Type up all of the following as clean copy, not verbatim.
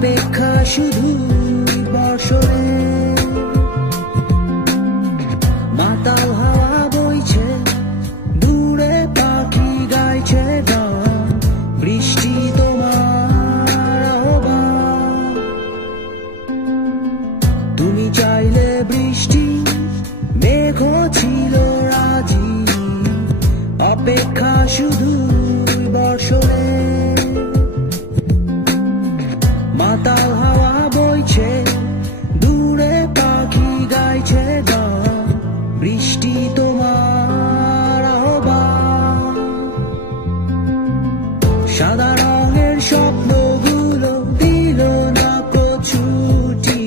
অপেক্ষা শুধু বর্ষণে মাতাল হাওয়া বইছে দূরে পাখি গাইছে গান বৃষ্টি তোমার আহ্বান তুমি চাইলে বৃষ্টি মেঘ ছিল রাজি অপেক্ষা শুধু বর্ষণে মাতাল হাওয়া বইছে দূরে পাখি গাইছে গান বৃষ্টি তোমার আহ্বান সাদা রঙের স্বপ্নগুলো দিল না প্রছুটি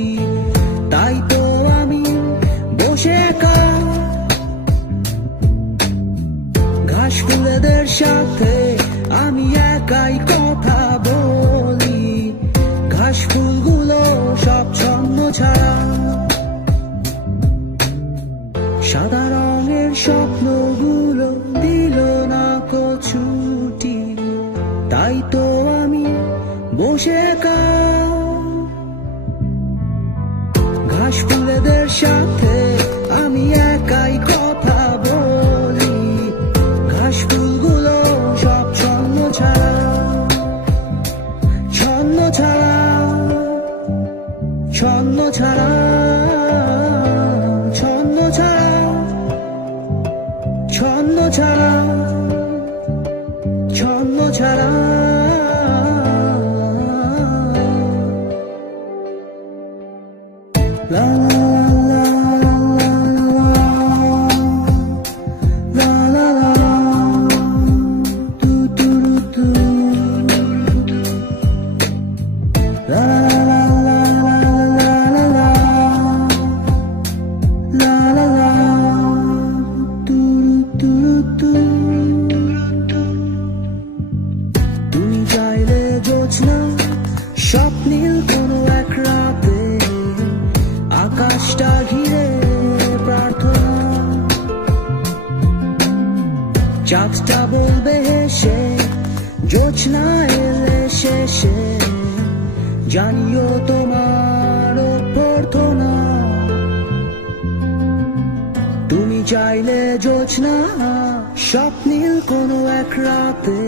তাই তো আমি বসে ঘাস ফুলেদের সাথে আমি একাই কথা বলি ঘাস ফুলগুলো সব ছন্ন ছাড়া সাদা রঙের স্বপ্নগুলো দিল না ছুটি তাই তো আমি বসে ঘাস ফুলেদের সাথে আমি একাই কথা বলি ঘাস ফুলগুলো সব ছন্ন ছাড়া ছন্ন ছাড়া ছন্ন ছাড়া ছন্ন ছাড়া ছন্ন ছাড়া ছন্ন ছাড়া la la la la la do do do la la la la la la la la la do do do তুমি চাইলে জোছনা স্বপ্নীল কোনো এক রাতে আকাশটা ঘিরে প্রার্থনা চাঁদটা বলবে হেসে জোছনা এলে শেষে জানিও তোমার প্রার্থনা তুমি চাইলে জোছনা স্বপ্নীল কোনো এক রাতে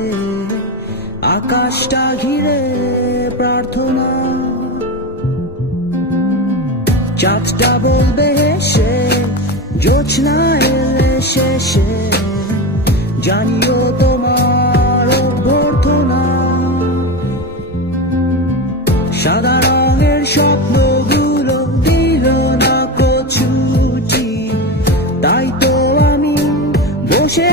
আকাশটা ঘিরে প্রার্থনা চাঁদটা বলবে হেসে জোছনা এলে শেষে জানিও তোমার অভ্যর্থনা সাদা রঙের স্বপ্নগুলো দিল না ছুটি তাই তো আমি বসে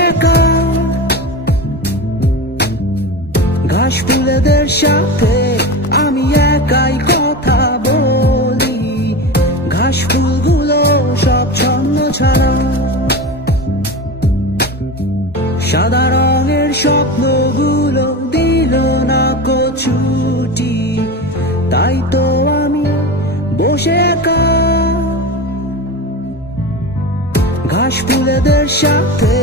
ঘাস ফুলেদের সাথে আমি একাই কথা বলি ঘাস ফুলগুলো সব ছন্ন ছাড়া সাদা রঙের স্বপ্নগুলো দিল না ছুটি তাই তো আমি বসে ঘাস ফুলেদের সাথে